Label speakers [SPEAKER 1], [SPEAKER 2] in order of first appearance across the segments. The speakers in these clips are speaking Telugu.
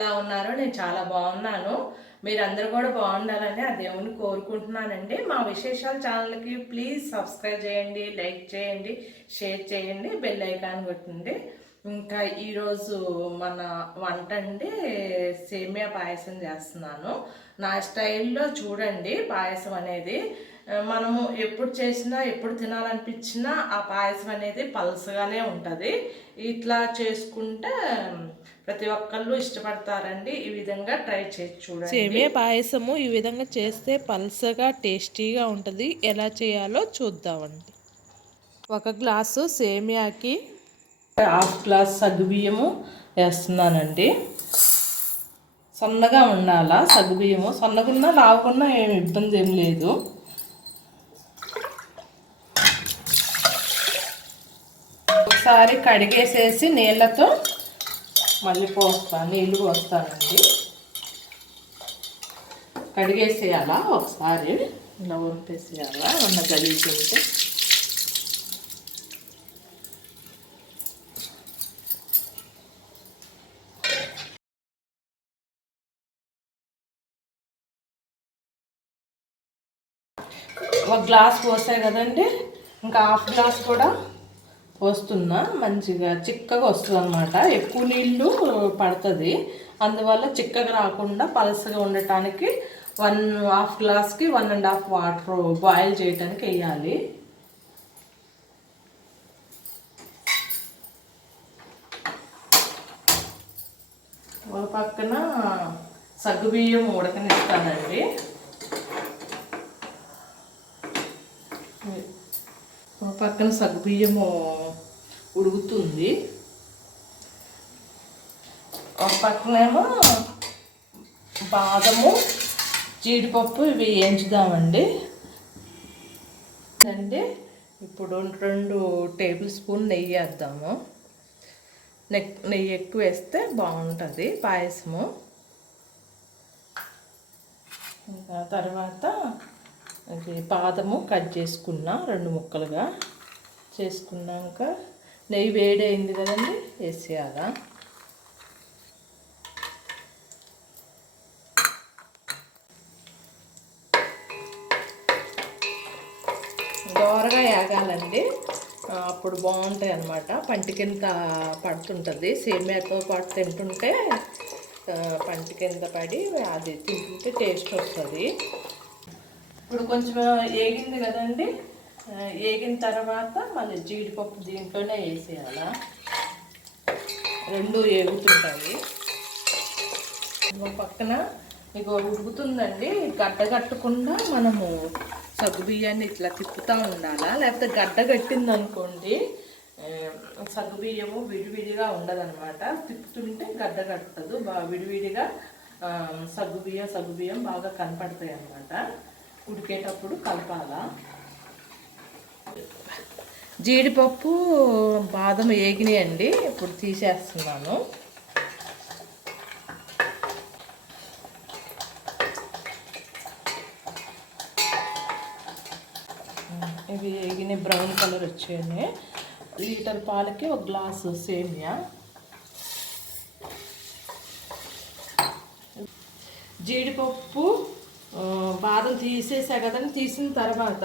[SPEAKER 1] ఎలా ఉన్నారో నేను చాలా బాగున్నాను. మీరందరూ కూడా బాగుండాలని ఆ దేవుని కోరుకుంటున్నానండి. మా విశేషాల ఛానల్కి ప్లీజ్ సబ్స్క్రైబ్ చేయండి లైక్ చేయండి షేర్ చేయండి బెల్ ఐకాన్ కొట్టండి. ఇంకా ఈరోజు మన వంట అండి సేమియా పాయసం చేస్తున్నాను. నా స్టైల్లో చూడండి పాయసం అనేది. మనము ఎప్పుడు చేసినా ఎప్పుడు తినాలనిపించినా ఆ పాయసం అనేది పలసగానే ఉంటుంది. ఇట్లా చేసుకుంటే ప్రతి ఒక్కళ్ళు ఇష్టపడతారండి. ఈ విధంగా ట్రై చేసి చూడండి.
[SPEAKER 2] సేమియా పాయసము ఈ విధంగా చేస్తే పల్సగా టేస్టీగా ఉంటుంది. ఎలా చేయాలో చూద్దామండి. ఒక గ్లాసు సేమియాకి
[SPEAKER 1] హాఫ్ గ్లాస్ సగ్గుబియ్యము వేస్తున్నానండి. సన్నగా ఉండాలా సగ్గుబియ్యము? సన్నగున్నా లావుకున్నా ఏమి ఇబ్బంది ఏం లేదు. ఒకసారి కడిగేసేసి నీళ్ళతో మళ్ళీ పోస్తాను నీళ్ళు పోస్తానండి. కడిగేసేయాలా ఒకసారి? ఇలా వంపేసేయాలా? ఉన్న గలీజ్ ఉంటే ఒక గ్లాస్ పోసాయి కదండి. ఇంకా హాఫ్ గ్లాస్ కూడా పోస్తున్నా. మంచిగా చిక్కగా వస్తుంది అనమాట ఎక్కువ నీళ్ళు పడుతుంది. అందువల్ల చిక్కగా రాకుండా పలసగా ఉండటానికి వన్ హాఫ్ గ్లాస్కి one and half water boil చేయడానికి వేయాలి. ఒక పక్కన సగ్గుబియ్యం ఉడకనిస్తానండి ఒక పక్కన సగ్గుబియ్యము ఉడుకుతుంది. ఒక పక్కనేమో బాదము జీడిపప్పు ఇవి వేయించుదామండి. అంటే ఇప్పుడు రెండు టేబుల్ స్పూన్ నెయ్యి వేద్దాము. నెక్ నెయ్యి ఎక్కువ వేస్తే బాగుంటుంది పాయసము. ఇంకా తర్వాత అది బాదము కట్ చేసుకున్నా రెండు ముక్కలుగా. చేసుకున్నాక నెయ్యి వేడి అయింది కదండి వేసేయాలా? దోరగా యాగాలండి. అప్పుడు బాగుంటాయి అన్నమాట. పంటికింత పడుతుంటుంది. సేమియాతో పాటు తింటుంటే ఆ, పంటి కింద పడి అది తింటుంటే టేస్ట్ వస్తుంది. ఇప్పుడు కొంచెం ఏగింది కదండి. వేగిన ఏగిన తర్వాత మళ్ళీ జీడిపప్పు దీంట్లోనే వేసేయాలా? రెండు ఏగుతుంటాయి. పక్కన మీకు ఉడుకుతుందండి. గడ్డ కట్టకుండా మనము సగ్గు బియ్యాన్ని ఇట్లా తిప్పుతూ ఉండాలా? లేకపోతే గడ్డ కట్టింది అనుకోండి సగ్గు బియ్యము విడివిడిగా ఉండదనమాట తిప్పుతుంటే గడ్డ కట్టదు. బాగా విడివిడిగా సగ్గుబియ్యం సగ్గు బియ్యం సగ్గు బియ్యం బాగా కనపడతాయి అన్నమాట ఉడికేటప్పుడు కలపాలా? జీడిపప్పు బాదం ఏగినాయండి. ఇప్పుడు తీసేస్తున్నాను. ఇవి ఏగిన బ్రౌన్ కలర్ వచ్చాయి లీటర్ పాలకి ఒక గ్లాసు సేమియా. జీడిపప్పు బాదం తీసేసా కదండి తీసిన తర్వాత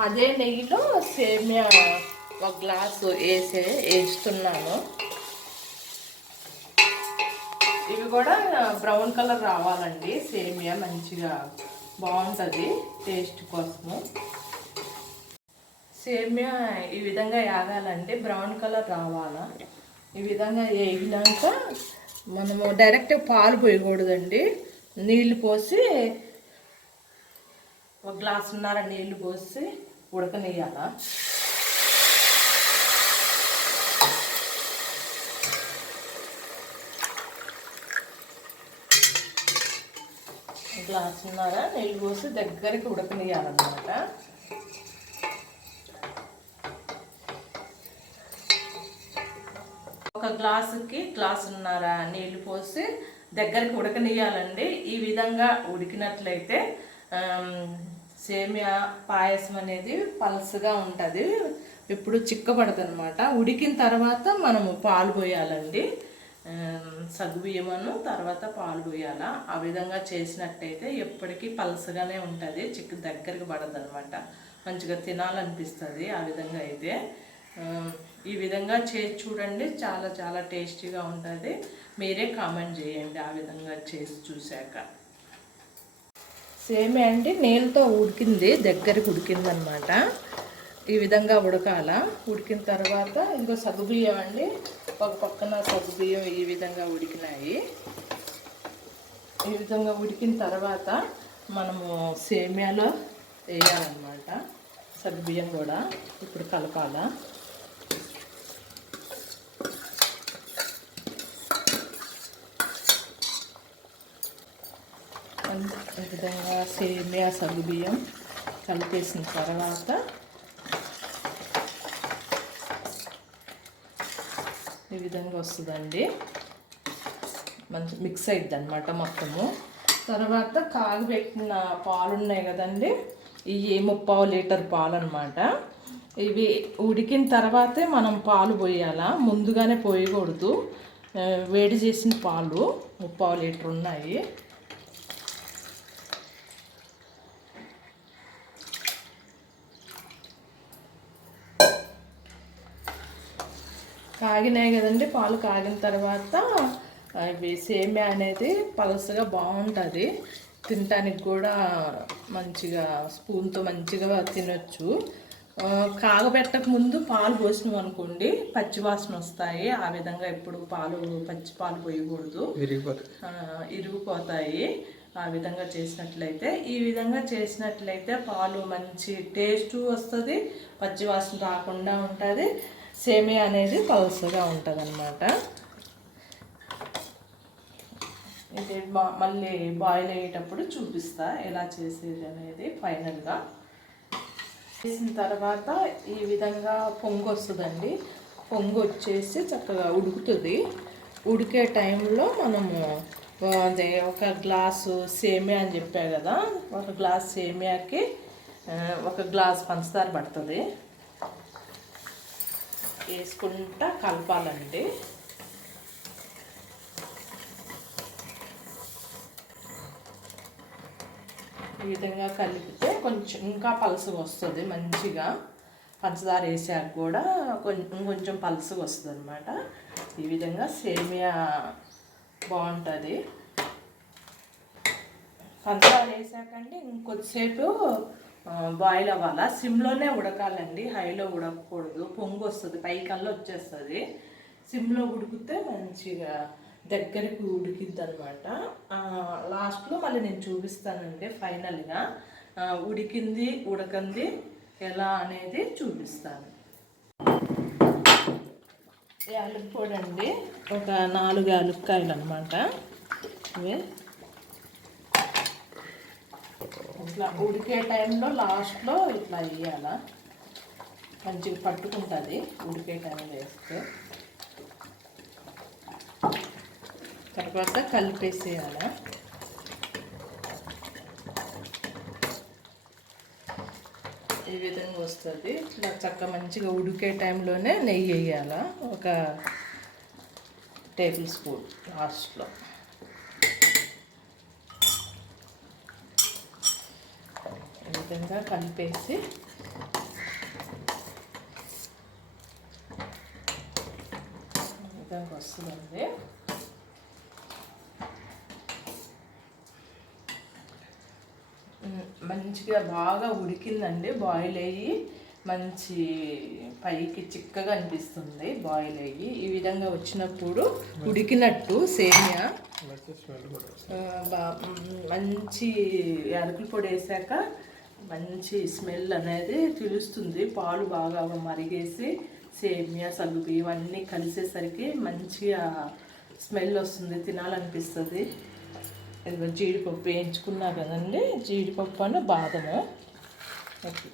[SPEAKER 1] అదే నెయ్యిలో సేమియా ఒక గ్లాసు వేసే వేస్తున్నాను. ఇవి కూడా బ్రౌన్ కలర్ రావాలండి. సేమియా మంచిగా బాగుంటుంది టేస్ట్ కోసము. సేమియా ఈ విధంగా యాగాలంటే బ్రౌన్ కలర్ రావాలా? ఈ విధంగా వేగినాక మనము డైరెక్ట్ పాలు పోయకూడదండి. నీళ్ళు పోసి ఒక గ్లాసున్నర నీళ్ళు పోసి ఉడకనియాల గ్లాసున్నర నీళ్ళు పోసి దగ్గరికి ఉడకనియాలన్నమాట ఒక గ్లాసుకి గ్లాసున్నర నీళ్ళు పోసి దగ్గరికి ఉడకనియాలండి ఈ విధంగా ఉడికినట్లయితే సేమియా పాయసం అనేది పలసగా ఉంటుంది. ఇప్పుడు చిక్కబడదు అనమాట ఉడికిన తర్వాత మనము పాలు పోయాలండి. సగ్గుబియ్యమను తర్వాత పాలు పోయాల? ఆ విధంగా చేసినట్టయితే ఎప్పటికీ పలసగానే ఉంటుంది. చిక్కు దగ్గరికి పడదు అనమాట మంచిగా తినాలనిపిస్తుంది ఆ విధంగా అయితే. ఈ విధంగా చేసి చూడండి. చాలా చాలా టేస్టీగా ఉంటుంది. మీరే కామెంట్ చేయండి ఆ విధంగా చేసి చూశాక. సేమే అండి నీళ్ళతో ఉడికింది దగ్గరికి ఉడికిందనమాట. ఈ విధంగా ఉడకాల. ఉడికిన తర్వాత ఇంకో సగ్గుబియ్యం అండి ఒక పక్కన సగ్గుబియ్యం ఈ విధంగా ఉడికినాయి. ఈ విధంగా ఉడికిన తర్వాత మనము సేమ్యాలో వేయాలన్నమాట. సగ్గుబియ్యం కూడా ఇప్పుడు కలపాలా. ఈ విధంగా సేమియా సగ్గుబియ్యం కలిపేసిన తర్వాత ఈ విధంగా వస్తుందండి. మంచి మిక్స్ అయింది అనమాట మొత్తము. తర్వాత కాగబెట్టిన పాలు ఉన్నాయి కదండి ఇవి ముప్పావు లీటర్ పాలు అనమాట ఇవి ఉడికిన తర్వాతే మనం పాలు పోయాలా ముందుగానే పోయకూడదు. వేడి చేసిన పాలు ముప్పావు లీటర్ ఉన్నాయి. కాగినాయి కదండి పాలు కాగిన తర్వాత అవి సేమియా అనేది పలసగా బాగుంటుంది. తినటానికి కూడా మంచిగా స్పూన్తో మంచిగా తినొచ్చు. కాగబెట్టక ముందు పాలు పోసినాం అనుకోండి పచ్చి వాసన వస్తాయి. ఆ విధంగా ఎప్పుడు పాలు పచ్చి పాలు పోయకూడదు. ఇరిగిపోతాయి. ఆ విధంగా చేసినట్లయితే ఈ విధంగా చేసినట్లయితే పాలు మంచి టేస్ట్ వస్తుంది పచ్చి వాసన రాకుండా ఉంటుంది. సేమియా అనేది పలుసగా ఉంటుంది అనమాట ఇది మళ్ళీ బాయిల్ అయ్యేటప్పుడు చూపిస్తా ఎలా చేసేది అనేది ఫైనల్గా. చేసిన తర్వాత ఈ విధంగా పొంగు వస్తుందండి. పొంగు వచ్చేసి చక్కగా ఉడుకుతుంది. ఉడికే టైంలో మనము అదే ఒక గ్లాసు సేమియా అని చెప్పా కదా ఒక గ్లాస్ సేమియాకి ఒక గ్లాస్ పంచదార పడుతుంది. వేసుకుంటా కలపాలండి. ఈ విధంగా కలిపితే కొంచెం ఇంకా పలుసుగా వస్తుంది మంచిగా. పంచదార వేసాక కూడా కొంచెం కొంచెం పలుసుగా వస్తుంది అనమాట ఈ విధంగా సేమియా బాగుంటుంది. పంచదార వేసాకండి ఇంకొద్దిసేపు బాయిల్ అవ్వాలా? సిమ్లోనే ఉడకాలండి. హైలో ఉడకకూడదు. పొంగు వస్తుంది. పైకల్లా వచ్చేస్తుంది. సిమ్లో ఉడికితే మంచిగా దగ్గరికి ఉడికిద్ది అనమాట లాస్ట్లో మళ్ళీ నేను చూపిస్తానండి ఫైనల్గా. ఉడికింది ఉడకంది ఎలా అనేది చూపిస్తాను. యాలక్ ఒక నాలుగు యాలక్కాయలు అనమాట ఇవి. ఇట్లా ఉడికే టైంలో లాస్ట్లో ఇట్లా వేయాల. మంచిగా పట్టుకుంటుంది ఉడికే టైంలో వేస్తే. తర్వాత కలిపేసేయాల. ఈ విధంగా వస్తుంది. ఇట్లా చక్క మంచిగా ఉడికే టైంలోనే నెయ్యి వేయాల. ఒక టేబుల్ స్పూన్ లాస్ట్లో ఈ విధంగా కలిపేసి విధంగా వస్తుందండి. మంచిగా బాగా ఉడికిందండి బాయిల్ అయ్యి మంచి పైకి చిక్కగా అనిపిస్తుంది బాయిల్ అయ్యి. ఈ విధంగా వచ్చినప్పుడు ఉడికినట్టు సేమియా మంచి యాలకుల పొడి వేసాక మంచి స్మెల్ అనేది తెలుస్తుంది. పాలు బాగా మరిగేసి సేమియా సగ్గు ఇవన్నీ కలిసేసరికి మంచిగా స్మెల్ వస్తుంది తినాలనిపిస్తుంది. ఇదిగో జీడిపప్పు వేయించుకున్నా కదండి. జీడిపప్పు అని బాదము. ఓకే.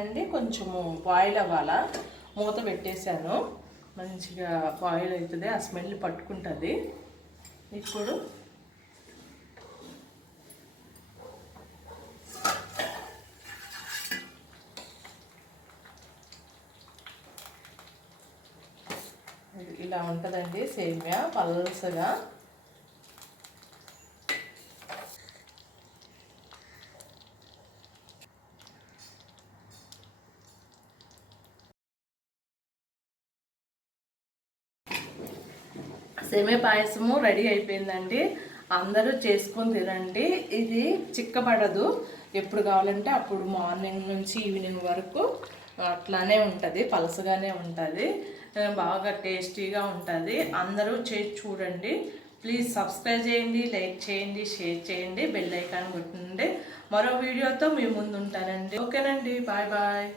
[SPEAKER 1] ఏంటంటే కొంచెము బాయిల్ అవ్వాలా? మూత పెట్టేశాను. మంచిగా బాయిల్ అవుతుంది. ఆ స్మెల్ పట్టుకుంటుంది. ఇప్పుడు ఇలా ఉంటుందండి సేమ్యా పల్సగా. సేమే పాయసము రెడీ అయిపోయిందండి. అందరూ చేసుకొని తినండి. ఇది చిక్కబడదు. ఎప్పుడు కావాలంటే అప్పుడు మార్నింగ్ నుంచి ఈవినింగ్ వరకు అట్లానే ఉంటుంది. పలసగానే ఉంటుంది. బాగా టేస్టీగా ఉంటుంది. అందరూ చేసి చూడండి. ప్లీజ్ సబ్స్క్రైబ్ చేయండి లైక్ చేయండి షేర్ చేయండి బెల్ ఐకాన్ కొట్టండి. మరో వీడియోతో మీ ముందు ఉంటానండి. ఓకేనండి. Bye bye.